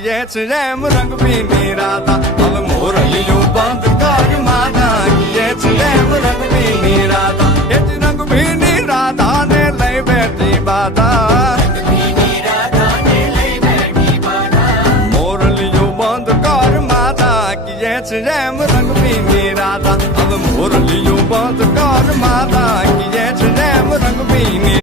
કીએ છે એમ રંગ ભીની રાધા હવે મોરલીયું બંધ કર માધા કીએ છે એમ રંગ ભીની રાધા એ જ રંગ ભીની